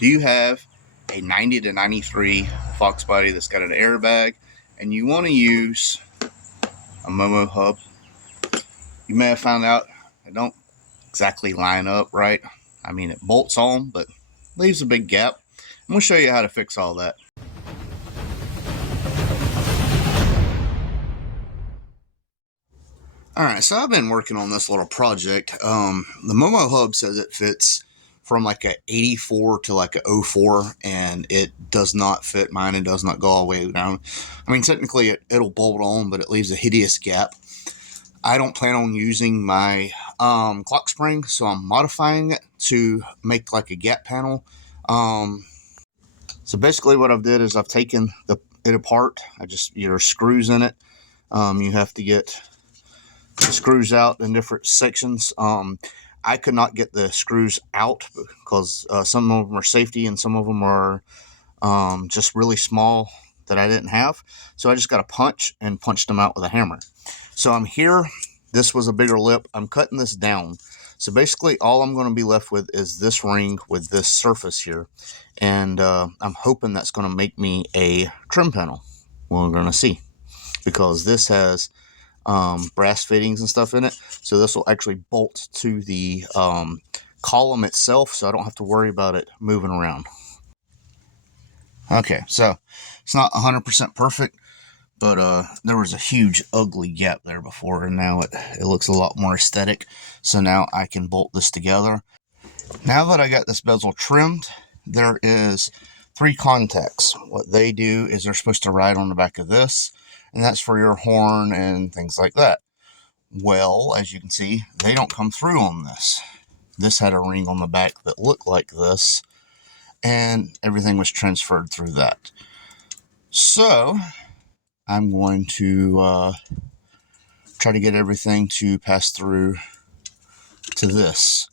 Do you have a 90 to 93 Foxbody that's got an airbag and you want to use a MOMO Hub? You may have found out it don't exactly line up right. I mean, it bolts on, but leaves a big gap. I'm going to show you how to fix all that. Alright, so I've been working on this little project. The MOMO Hub says it fits from like a 84 to like a 04, and it does not fit mine. It does not go all the way down. I mean, technically it'll bolt on, but it leaves a hideous gap. I don't plan on using my clock spring, so I'm modifying it to make like a gap panel. So basically what I've did is I've taken it apart. There's screws in it. You have to get the screws out in different sections. I could not get the screws out because some of them are safety and some of them are just really small that I didn't have. So I just got a punch and punched them out with a hammer. So I'm here. This was a bigger lip. I'm cutting this down. So basically all I'm going to be left with is this ring with this surface here. And I'm hoping that's going to make me a trim panel. Well, we're going to see. Because this has brass fittings and stuff in it. So this will actually bolt to the column itself. So I don't have to worry about it moving around. Okay, so it's not 100% perfect. But there was a huge ugly gap there before, and now it looks a lot more aesthetic. So now I can bolt this together. Now that I got this bezel trimmed, there is 3 contacts. What they do is they're supposed to ride on the back of this, and that's for your horn and things like that. Well, as you can see, they don't come through on this. This had a ring on the back that looked like this, and everything was transferred through that. So I'm going to try to get everything to pass through to this.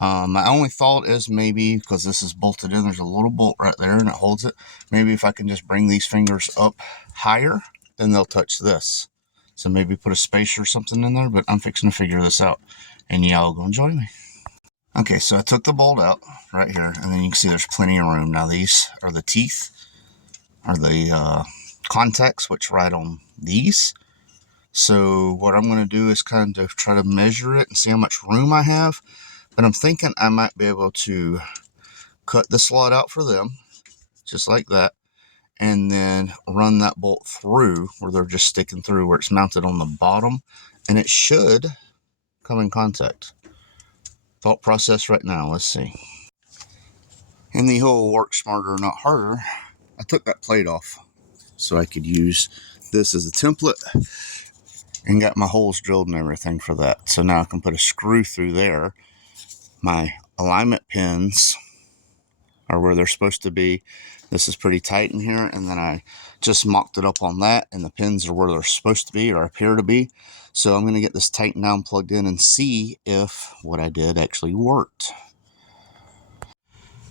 My only thought is maybe, because this is bolted in, there's a little bolt right there and it holds it. Maybe if I can just bring these fingers up higher, then they'll touch this. So maybe put a spacer or something in there, but I'm fixing to figure this out. And y'all gonna join me. Okay, so I took the bolt out right here, and then you can see there's plenty of room. Now these are the teeth, or the contacts which ride on these. So what I'm going to do is kind of try to measure it and see how much room I have. But I'm thinking I might be able to cut the slot out for them, just like that, and then run that bolt through where they're just sticking through, where it's mounted on the bottom, and it should come in contact. Thought process right now. Let's see. In the whole work smarter, not harder, I took that plate off so I could use this as a template and got my holes drilled and everything for that. So now I can put a screw through there. My alignment pins are where they're supposed to be. This is pretty tight in here, and then I just mocked it up on that, and the pins are where they're supposed to be, or appear to be. So I'm going to get this tightened down, plugged in, and see if what I did actually worked.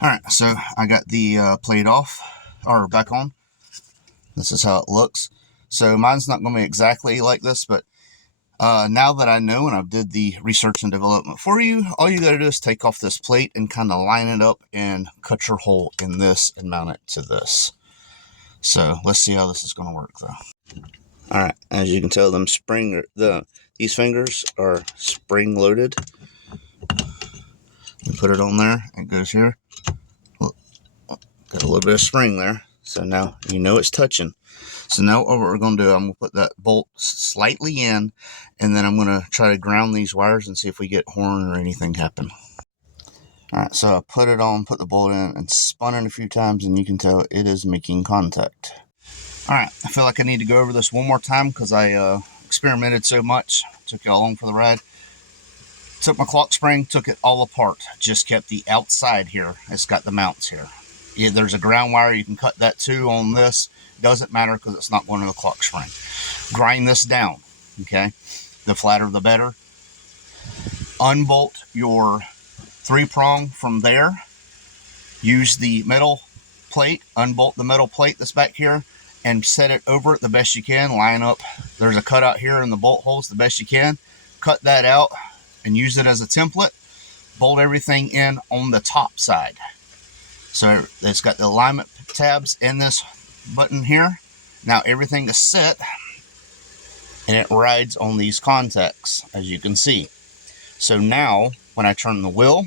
Alright, so I got the plate off, or back on. This is how it looks. So mine's not going to be exactly like this, but now that I know and I've did the research and development for you, all you got to do is take off this plate and kind of line it up and cut your hole in this and mount it to this. So let's see how this is going to work though. Alright, as you can tell, these fingers are spring loaded. You put it on there, it goes here. Look, got a little bit of spring there. So now you know it's touching. So now what we're going to do, I'm going to put that bolt slightly in, and then I'm going to try to ground these wires and see if we get horn or anything happen. Alright, so I put it on, put the bolt in, and spun it a few times, and you can tell it is making contact. Alright, I feel like I need to go over this one more time because I experimented so much. Took y'all along for the ride. Took my clock spring, took it all apart. Just kept the outside here. It's got the mounts here. Yeah, there's a ground wire, you can cut that too on this. Doesn't matter because it's not going to the clock spring. Grind this down, okay? The flatter the better. Unbolt your 3-prong from there. Use the metal plate, unbolt the metal plate that's back here, and set it over it the best you can. Line up, there's a cutout here in the bolt holes the best you can. Cut that out and use it as a template. Bolt everything in on the top side. So it's got the alignment tabs in this button here. Now everything is set, and it rides on these contacts, as you can see. So now when I turn the wheel,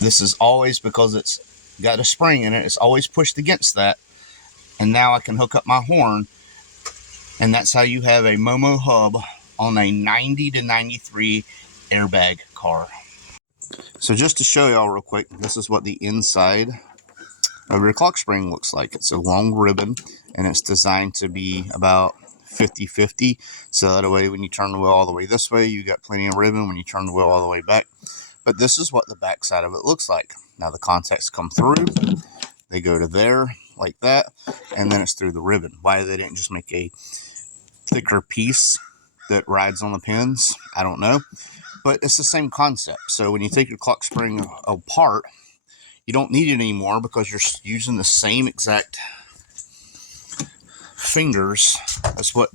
this is always, because it's got a spring in it, it's always pushed against that. And now I can hook up my horn, and that's how you have a MOMO Hub on a 90 to 93 airbag car. So just to show y'all real quick, this is what the inside of your clock spring looks like. It's a long ribbon, and it's designed to be about 50-50, so that way when you turn the wheel all the way this way, you got plenty of ribbon when you turn the wheel all the way back. But this is what the back side of it looks like. Now the contacts come through, they go to there like that, and then it's through the ribbon. Why they didn't just make a thicker piece that rides on the pins, I don't know, but it's the same concept. So when you take your clock spring apart, you don't need it anymore because you're using the same exact fingers. That's what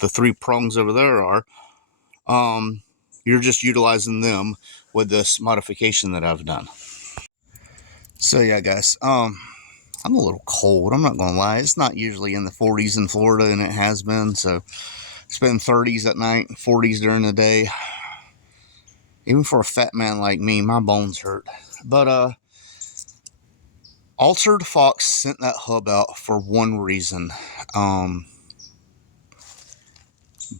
the 3 prongs over there are. You're just utilizing them with this modification that I've done. So yeah, guys, I'm a little cold, I'm not gonna lie. It's not usually in the 40s in Florida, and it has been. So it's been 30s at night, 40s during the day. Even for a fat man like me, my bones hurt. But Altered Fox sent that hub out for one reason.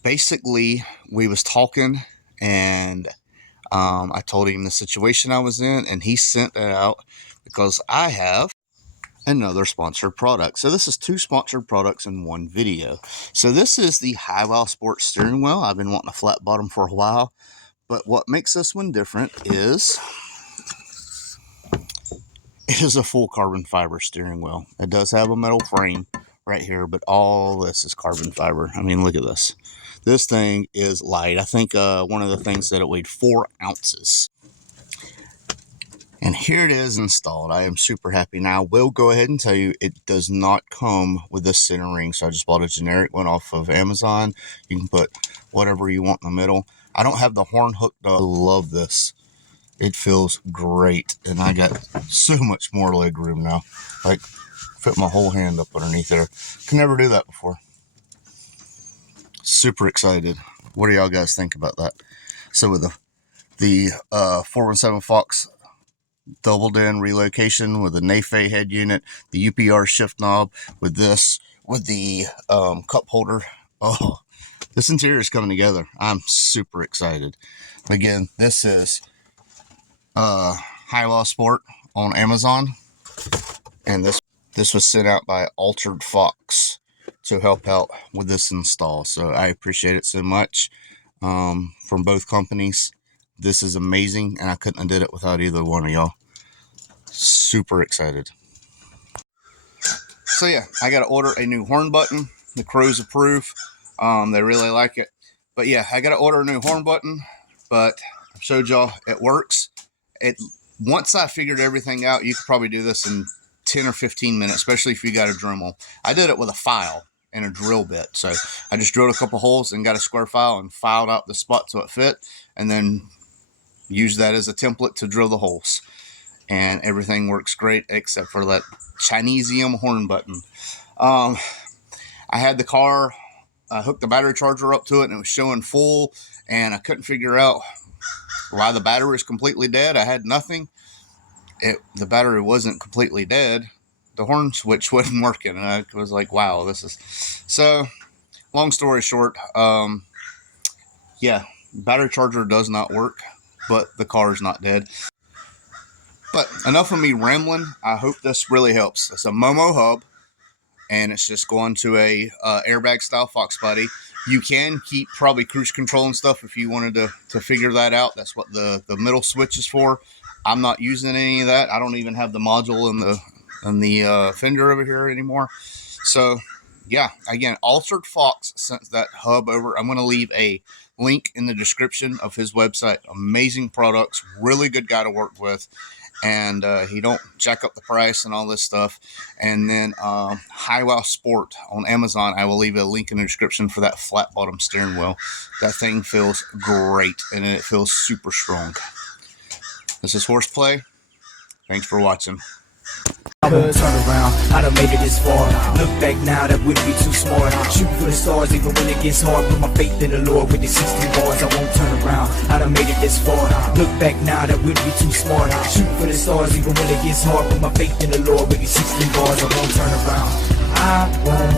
Basically, we was talking, and I told him the situation I was in, and he sent it out because I have another sponsored product. So this is 2 sponsored products in one video. So this is the HiWow Sport steering wheel. I've been wanting a flat bottom for a while, but what makes this one different is it is a full carbon fiber steering wheel. It does have a metal frame right here, but all this is carbon fiber. I mean, look at this. This thing is light. I think one of the things said it weighed 4 ounces. And here it is installed. I am super happy. Now, I will go ahead and tell you, it does not come with this center ring. So I just bought a generic one off of Amazon. You can put whatever you want in the middle. I don't have the horn hooked up. I love this. It feels great. And I got so much more leg room now. Like, fit my whole hand up underneath there. Can never do that before. Super excited. What do y'all guys think about that? So with the 417 Fox doubled in relocation with the Nafay head unit, the UPR shift knob, with this, with the cup holder. Oh, this interior is coming together. I'm super excited. Again, this is HiWow Sport on Amazon, and this was sent out by Altered Fox to help out with this install. So I appreciate it so much from both companies. This is amazing, and I couldn't have did it without either one of y'all. Super excited. So yeah, I got to order a new horn button. The crews approve. They really like it. But yeah, I got to order a new horn button. But I showed y'all it works. Once I figured everything out, you could probably do this in 10 or 15 minutes, especially if you got a Dremel. I did it with a file and a drill bit. So I just drilled a couple holes and got a square file and filed out the spot so it fit, and then used that as a template to drill the holes. And everything works great except for that Chinesium horn button. I had the car, I hooked the battery charger up to it, and it was showing full, and I couldn't figure out why the battery was completely dead. I had nothing. The battery wasn't completely dead. The horn switch wasn't working, and I was like, wow, this is... So, long story short, yeah, battery charger does not work, but the car is not dead. But enough of me rambling. I hope this really helps. It's a MOMO Hub, and it's just going to a airbag style Foxbody. You can keep probably cruise control and stuff if you wanted to figure that out. That's what the middle switch is for. I'm not using any of that. I don't even have the module in the fender over here anymore. So yeah, again, Altered Fox sent that hub over. I'm going to leave a link in the description of his website. Amazing products, really good guy to work with. And he don't jack up the price and all this stuff. And then HiWow Sport on Amazon, I will leave a link in the description for that flat bottom steering wheel. That thing feels great, and it feels super strong. This is Horseplay. Thanks for watching. won't turn around. I done made it this far. Look back now, that wouldn't be too smart. Shoot for the stars even when it gets hard. Put my faith in the Lord with the 16 bars. I won't turn around. I done made it this far. Look back now, that wouldn't be too smart. Shoot for the stars even when it gets hard. Put my faith in the Lord with the 16 bars. I won't turn around. I won't